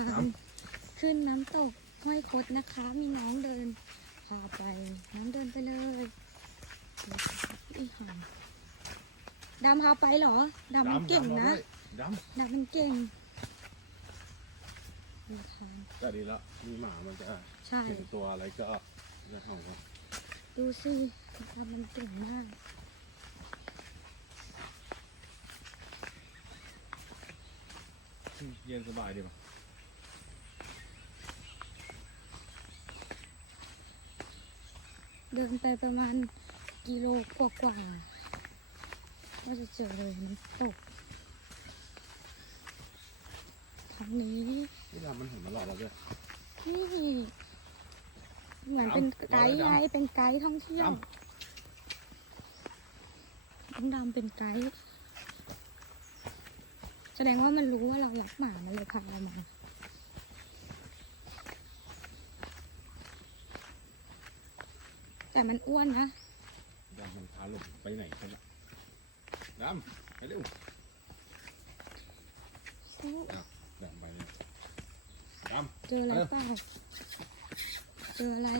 างขึ้นน้ำตกห้วยคดนะคะ มีน้องเดินพาไปน้ำเดินไปเลยอีหอมดำพาไปเหรอดำมันเก่งนะดำมันเก่งดูทาง ก็ดีแล้วมีหมามันจะเห็นตัวอะไรก็จะเห่าครับดูสิดำมันเก่งมากเย็นสบายดีป่ะเดินไปประมาณกิโลกว่าก็จะเจอเลยน้ำตกทางนี้นี่ดำมันเห็นมาหลอดเราด้วยนี่เหมือนเป็นไกด์ไงเป็นไกด์ท่องเที่ยวน้องดำเป็นไกด์แสดงว่ามันรู้ว่าเรารักหมามันเลยพาเรามาแต่มันอ้วนนะดำมันพาลงไปไหนกันล่ะดำไปเร็วดำไปเลยดำเจออะไรเปล่าเจออะไร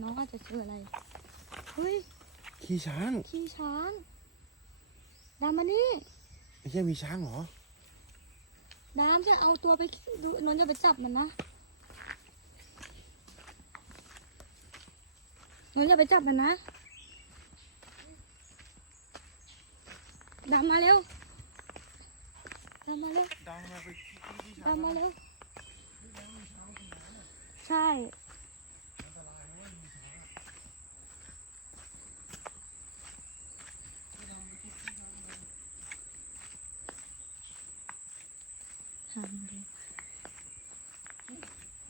น้องอาจจะเจออะไรเฮ้ยขี้ช้างดำมานี่ไม่ใช่มีช้างเหรอดำจะเอาตัวไปดูนนท์จะไปจับมันนะนนท์จะไปจับมันนะดำมาเร็วดำมาเร็วใช่ทางดู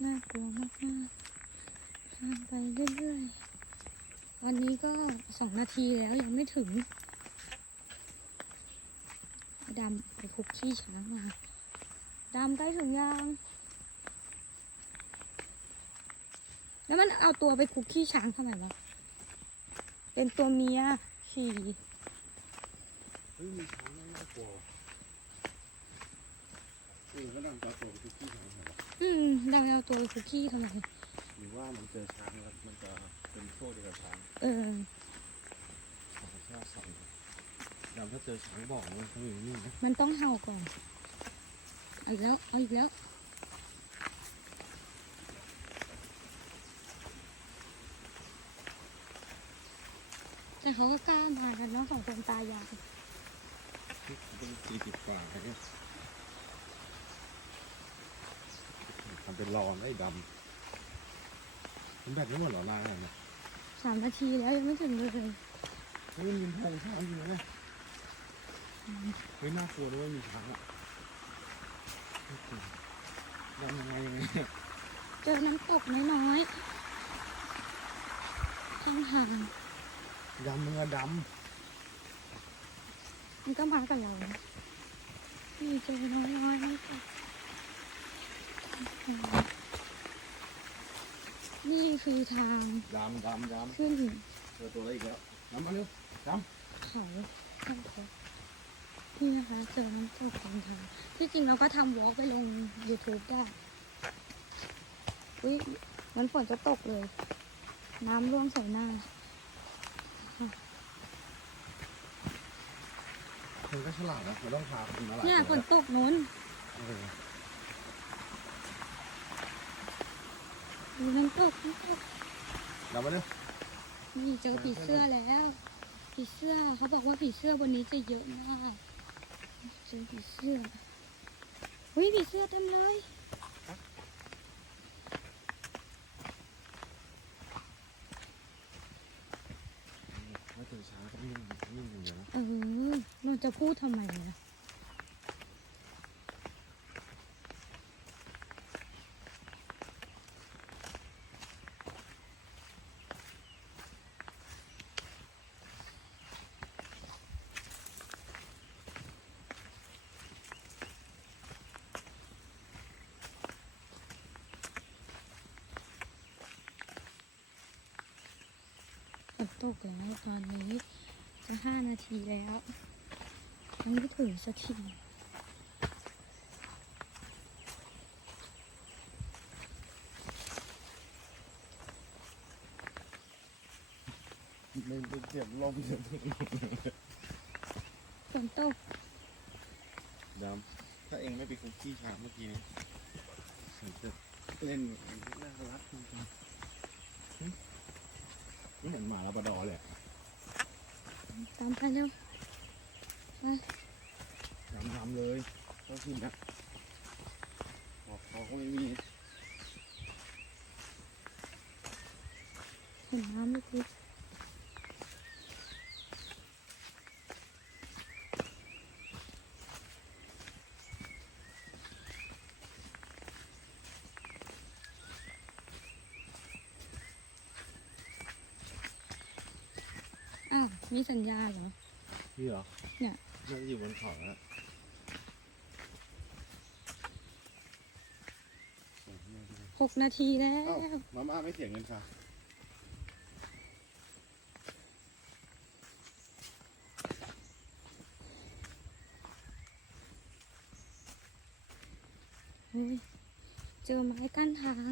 น่ากลัวมากทางไปเรื่อยๆวันนี้ก็2 นาทีแล้วยังไม่ถึงดำไปคุกขี้ช้างมาดำใกล้ถึงยังแล้วมันเอาตัวไปคุกขี้ช้างทำไมวะเป็นตัวเมียขี่มีช้างน่ากลัวก็ดำเอาตัวไปคุกขี้ช้างเหรอดำเอาตัวไปคุกขี้ทำไมหรือว่ามันเจอช้างแล้วมันจะเป็นโซ่เดียวกับช้างชอบสั่งดำถ้าเจอช้างบอกมันเขาอย่างนี้นะมันต้องเห่าก่อนเอาอีกแล้วแต่เขาก็กล้ามากันเนาะ2 คนตายายเป็น40 กว่าเนี่ยทำเป็นรอนไอ้ดำมันแบบนี้หมดหรอลายอะไรเนี่ย3 นาทีแล้วยังไม่ถึงเลยมันมีพงช้างอยู่นะเฮ้ยน่ากลัวด้วยมีช้างอ่ะยังไงเจอน้ำตกน้อยๆข้างทางดำมันก็มากับเรานี่เจอน้อยๆนี่คือทางดำขึ้นเจอตัวอะไรอีกแล้วดำมาเร็วดำเขาข้างเขานี่นะคะเจอน้ำตกกลางทางที่จริงเราก็ทำวอล์กไปลง YouTube ได้อุ้ยมันฝนจะตกเลยน้ำร่วงใส่หน้ามันก็ฉลาดนะมันต้องพาคนมาหลายเนี่ยฝนตกนู้นดูน้ำตกดำมาเร็วนี่เจอผีเสื้อแล้วผีเสื้อเขาบอกว่าผีเสื้อบนนี้จะเยอะมากเจอผีเสื้ออุ้ยผีเสื้อเต็มเลยว่าเจอช้างก็นิ่งอย่างเดียวเราจะพูดทำไมนะฝนตกแล้วตอนนี้จะ5 นาทีแล้วยังไม่ถึงสักที ไม่เสียบลมเสียบ ฝนตก ดำถ้าเองไม่ไปคุกกี้ช้างเมื่อกี้นี้เล่นน่ารักจริงๆนี่เหมือนหมาลาบราดอร์เลยอะ ตามไปเร็วไป ดำเลยก็ขึ้นนะเขาก็ไม่มี เห็นน้ำไม่คิดอ้าวมีสัญญาณเหรอ นี่เหรอ เนี่ย น่าจะอยู่บนเขาแล้ว 6 นาทีแล้ เอ้าว มาม่าไม่เสียเงินค่ะ เฮ้ยเจอไม้กั้นทาง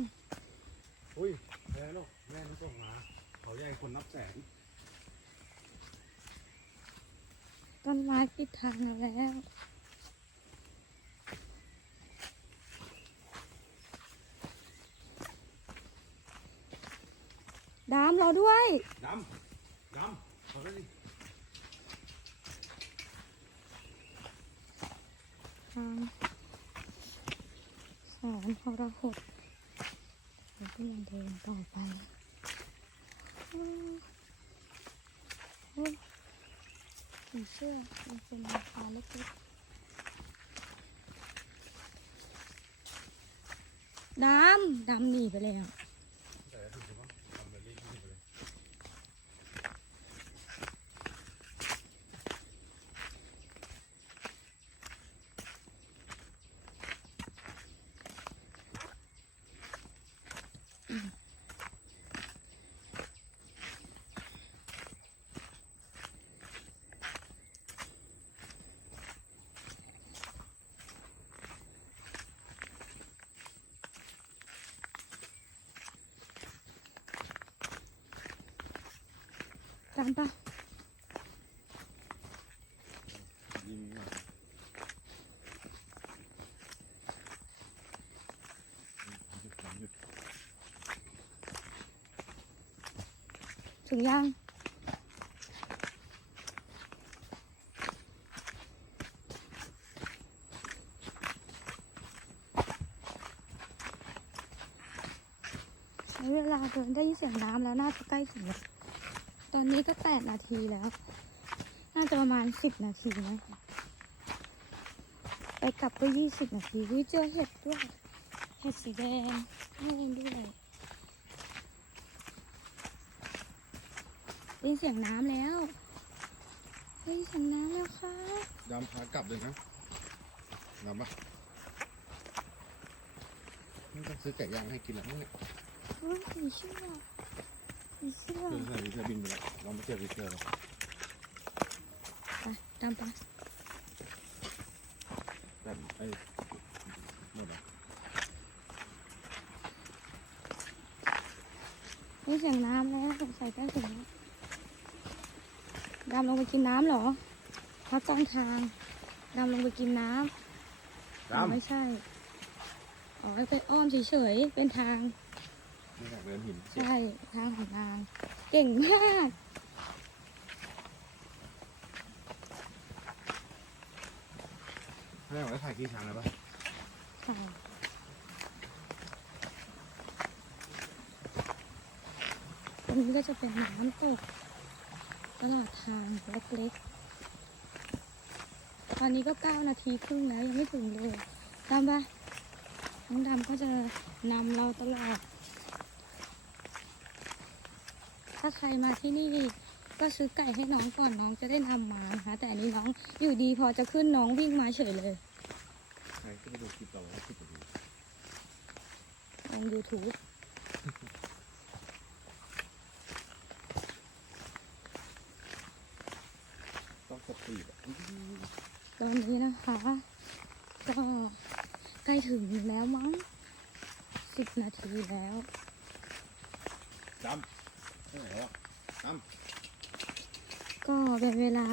อุ้ยแม่ลูกแม่ลูกส่งมาเขาใหญ่คนนับแสน ต้นไม้ปิดทางเราแล้ว ดามเราด้วย ดำเขาก็ดิ ทางสอนทรหดเราก็ยังเดินต่อไปโอ้ยผีเสื้อมันเป็นราคาเล็กๆดำหนีไปแล้ว แต่ถึงจะว่าทำไปเรื่อยๆเลย ตามปะ ยิงมา ถึงยังใช้เวลาเดินได้ยินเสียงน้ำแล้วน่าจะใกล้ถึงแล้วตอนนี้ก็8 นาทีแล้ว น่าจะประมาณ10 นาทีนะไปกลับก็20 นาทีวิเจอเห็ดด้วยเห็ดสีแดงนี่ด้วยได้ยินเสียงน้ำแล้วเฮ้ยเสียงน้ำแล้วค่ะ ดำพากลับเลยนะดำปะไม่ต้องซื้อไก่ย่างให้กินแล้วมั้งเนี่ย เฮ้ยผีเสื้อผีเสื้อ เพื่อนใส่วิเทอร์บินไปแล้วเราไม่เจอวิเทอร์หรอก ไปตามไป แต่ไอ้หมดอ่ะ นี่เสียงน้ำแล้วสงสัยใกล้ถึงแล้วดำลงไปกินน้ำเหรอเขาจ้องทางดำลงไปกินน้ำอ๋อไม่ใช่อ๋อไปอ้อมเฉยๆเป็นทาง ไม่อยากเดินหิน ใช่ทางของนางเก่งมาก ให้เราได้ถ่ายกี่ช้างแล้วปะ ใช่ตรงนี้ก็จะเป็นน้ำตกตลอดทางเล็กๆตอนนี้ก็9 นาทีครึ่งแล้วยังไม่ถึงเลยดำปะน้องดำก็จะนำเราตลอด ถ้าใครมาที่นี่ก็ซื้อไก่ให้น้องก่อนน้องจะได้นำมานะคะแต่อันนี้น้องอยู่ดีพอจะขึ้นน้องวิ่งมาเฉยเลย ใครก็ไปดูคลิปต่อแล้วคลิปต่อไป ลง YouTube ต้องสปีดอ่ะ ตอนนี้นะคะ ก็ใกล้ถึงแล้วมั้ง10 นาทีแล้ว ดำไปไหนแล้วดำ ก็เป็นเวลา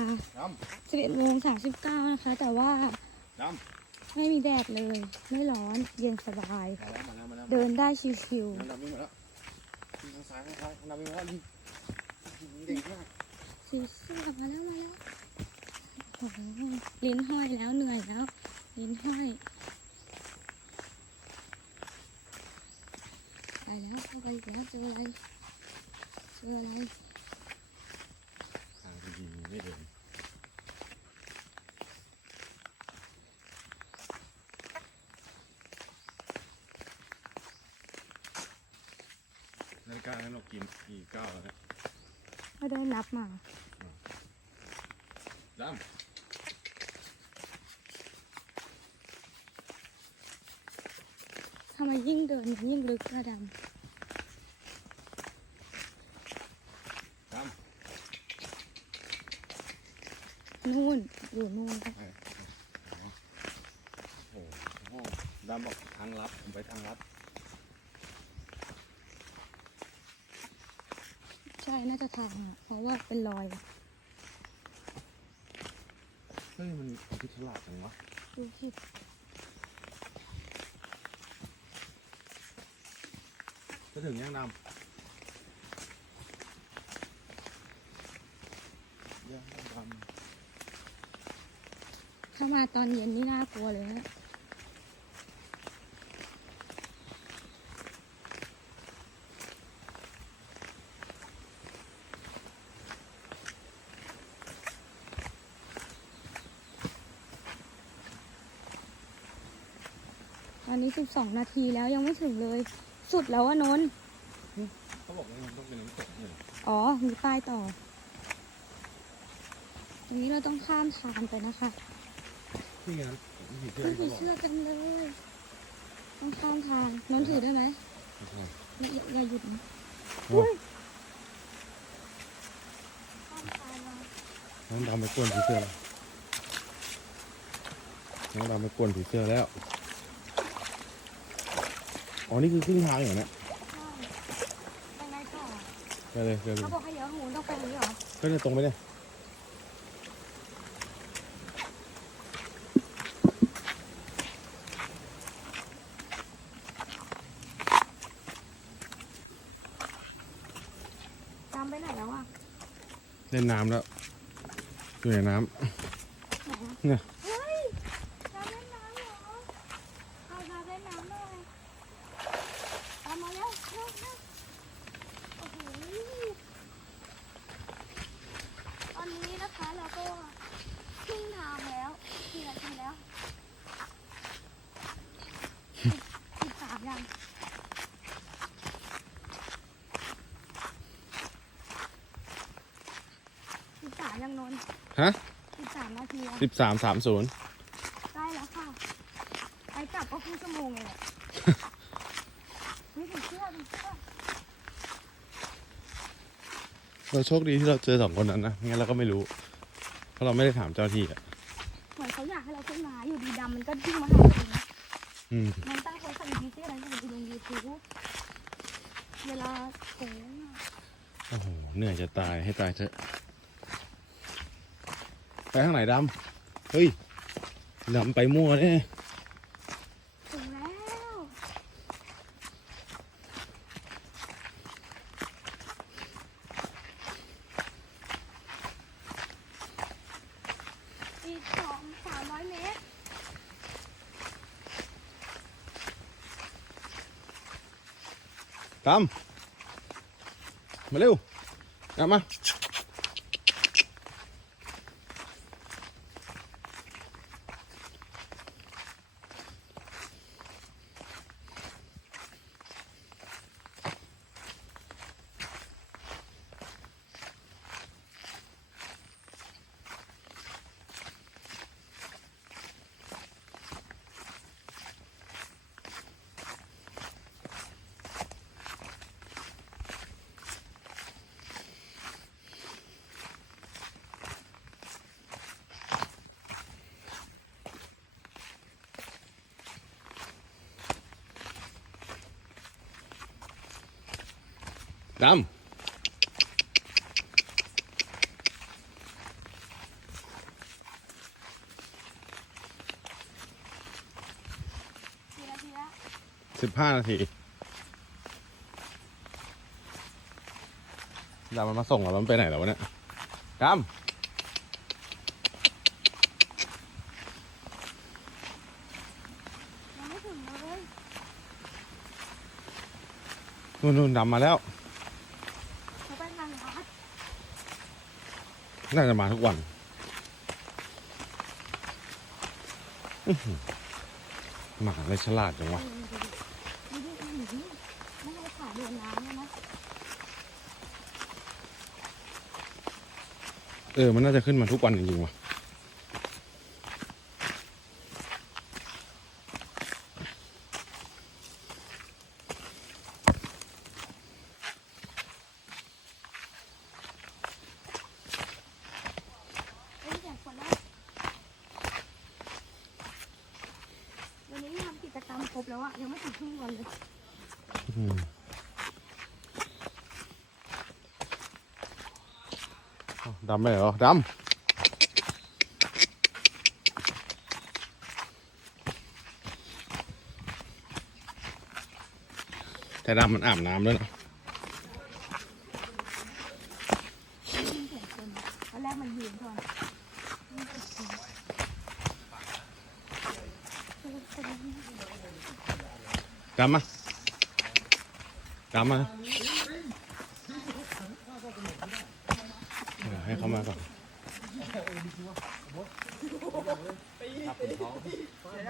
ด 11:39นะคะ แต่ว่า ำดำ ไม่มีแดดเลย ไม่ร้อน เย็นสบาย มาแล้ว เดินได้ชิว น้ำดำวิ่งมาแล้ววิ่งทางซ้ายน้ำดำวิ่งมาแล้วลิงเด็กมาก ๆสีเสื้อมาแล้วโอ้โหลิ้นห้อยแล้วเหนื่อยแล้ว ลิ้นห้อยไปแล้วเข้าไปอีกแล้วเจออะไร ทางดีๆไม่เดินนาฬิกานั้นเรากินกี่ก้าวแล้วเนี่ย ไม่ได้นับมา ดำ ทำไมยิ่งเดินยิ่งลึกกระด ดำ ำนู่นอยู่นู่นครับ ไปโอ้โหดำบอกทางลัดผมไปทางลัด ใช่น่าจะทางอ่ะเพราะว่าเป็นรอย เฮ้ยมันพิฉลาดจังวะ ดูผิด จะถึงยังดำยังดำ ถ้ามาตอนเย็นนี่น่ากลัวเลยนะตอนนี้12 นาทีแล้วยังไม่ถึงเลย สุดแล้วอะนนท์ เขาบอกว่ามันต้องเป็นน้ำตกเนี่ย อ๋อ มีป้ายต่อ ตรงนี้เราต้องข้ามทางไปนะคะ นี่ไงผีเสื้อ ขึ้น เขาบอกผีเสื้อกันเลย ต้องข้ามทางนนท์ถือได้ไหมอย่าหยุดนะ โอ้ ข้ามทางมา น้องดำไปกวนผีเสื้อแล้วน้องดำไปกวนผีเสื้อแล้ว อ๋อ นี่คือครึ่งทางเหรอเนี่ย ใช่ยังไงต่อ ไปเลย เขาบอกให้เลี้ยวหมุนต้องไปนี้เหรอ ก็จะตรงไปเลย ตามไปไหนแล้วอ่ะ เล่นน้ำแล้วอยู่ในน้ ไหนอะ ำเนี่ย เฮ้ยตามเล่นน้ำเหรอเอาตามเล่นน้ำเลยตามมาแล้วเร็วโอ้โหตอนนี้นะคะเราก็ครึ่งทางแล้วกี่นาทีแล้ว13ยัง13ยังนนท์ ฮะ 13 นาทีแล้ว 13:30 ใกล้แล้วค่ะไปกลับก็ครึ่งชั่วโมงเลยแหละนี่ถึงเชื่อ เราโชคดีที่เราเจอ2 คนนั้นนะงั้นเราก็ไม่รู้ เพราะเราไม่ได้ถามเจ้าที่อ่ะ เหมือนเขาอยากให้เราขึ้นมาอยู่ดีดำมันก็วิ่งมาหาเราเองนะ อืม มันตั้งคนสั่งดีเจอะไรสั่งดูลงยูทูบเวลาโอ้ย โอ้โห เหนื่อยจะตายให้ตายเถอะ ไปทางไหนดำ เฮ้ย ดำไปมั่วเนี่ย ถึงแล้วอีก200-300 เมตร ดำ มาเร็วดำมา ดำ 15 นาทีดำมันมาส่งเราแล้วมันไปไหนแล้ววะเนี่ยดำ ยังไม่ถึงเลย นู่นดำมาแล้ว เขาไปทางลัด น่าจะมาทุกวันหมาเลยฉลาดจังวะ ไม่ได้ไม่ให้ขาโดนน้ำนะ มันน่าจะขึ้นมาทุกวันจริงๆว่ะ อยากคนละวันนี้ทำกิจกรรมครบแล้วอะยังไม่ถึงครึ่งวันเลย ดำไปไหนเหรอดำแต่ดำมันอาบน้ำด้วยนะ ตอนแรกมันยืนก่อน ดำมาให้เขามาก่อน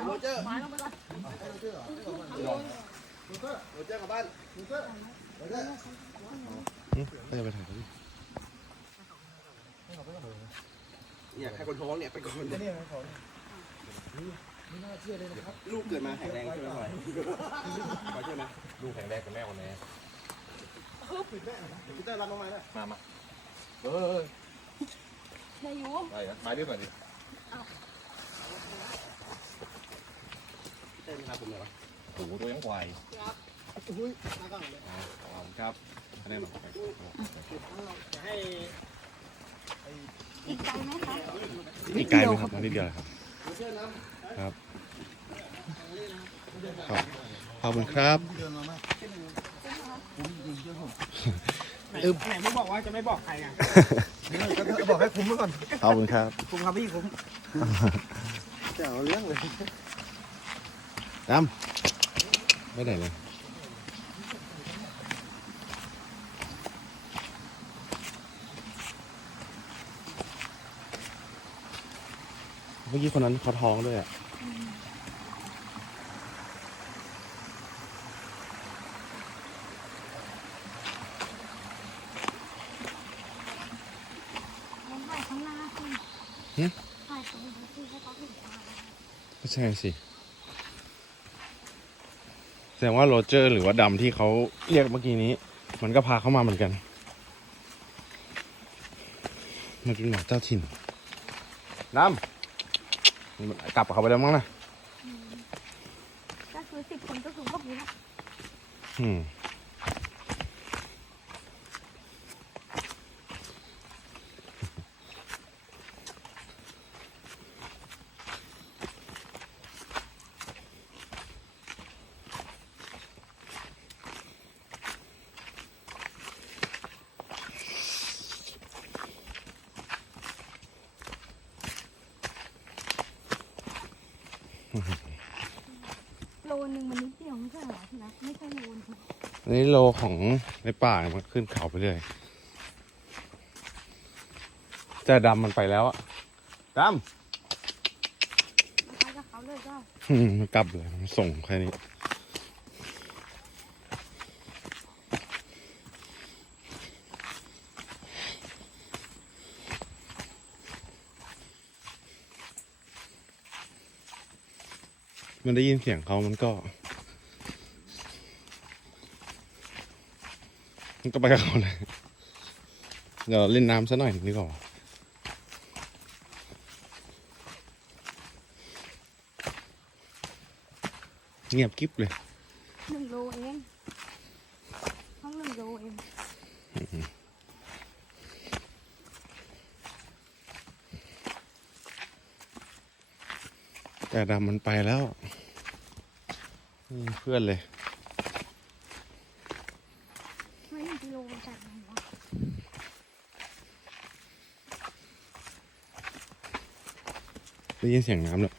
โรเจอร์กลับบ้าน ก็จะไปถ่ายเขาดิ เนี่ยใครคนท้องเนี่ยไปก่อนลูกเกิดมาแข็งแรงใช่ไหมพ่อยพ่อยใช่ไหม ลูกแข็งแรงกับแม่คนนี้ พีเตอร์รับน้องไม้ได้ มานายยู ไปนะมาด้วยก่อนดิ พีเตอร์ไม่รับผมเลยวะ โอ้โหตัวยังควาย อุ้ยมาก่อนเลย ครับคะแนนหน่อย ให้ อีกไกลไหมคะ อีกไกลไหมครับนิดเดียวครับ โรเจอร์นะครับ ขอบคุณครับ เดินมาไหมผมยิงเชื่อผม ไหนมึงบอกว่าจะไม่บอกใครไง ก็บอกให้คุ้มไว้ก่อน ขอบคุณครับ คุ้มครับพี่คุ้ม จะเอาเรื่องเลย ดำไม่ไหนเลยเมื่อกี้คนนั้นเขาท้องด้วยอ่ะ มันถ่ายข้างหน้าสิถ่ายตรงนี้สิให้เขาเห็นตา ก็ใช่สิแสดงว่าโรเจอร์หรือว่าดำที่เขาเรียกเมื่อกี้นี้ มันก็พาเข้ามาเหมือนกันมากินหมาเจ้าถิ่นดำมันกลับกับเขาไปแล้วมั้งนะ ก็คือ10 คนก็คือพวกนี้แหละ อืมโลนึงมันนิดเดียวไม่ใช่เหรอพี่นะไม่ใช่โลนค่ะ อันนี้โลของในป่ามันขึ้นเขาไปเรื่อยแต่ดำมันไปแล้วอะดำ มันไปกับเขาเลยก็ มันกลับเลยมันส่งแค่นี้มันได้ยินเสียงเขามันก็ไปกับเขาเลย เดี๋ยวเล่นน้ำซะหน่อยดีกว่าเงียบกิ๊บเลย 1 โลเองทั้ง1 โลเอง แต่ดำมันไปแล้ว นี่เพื่อนเลย ไม่1 กิโลจากไหนวะ ได้ยินเสียงน้ำแล้ว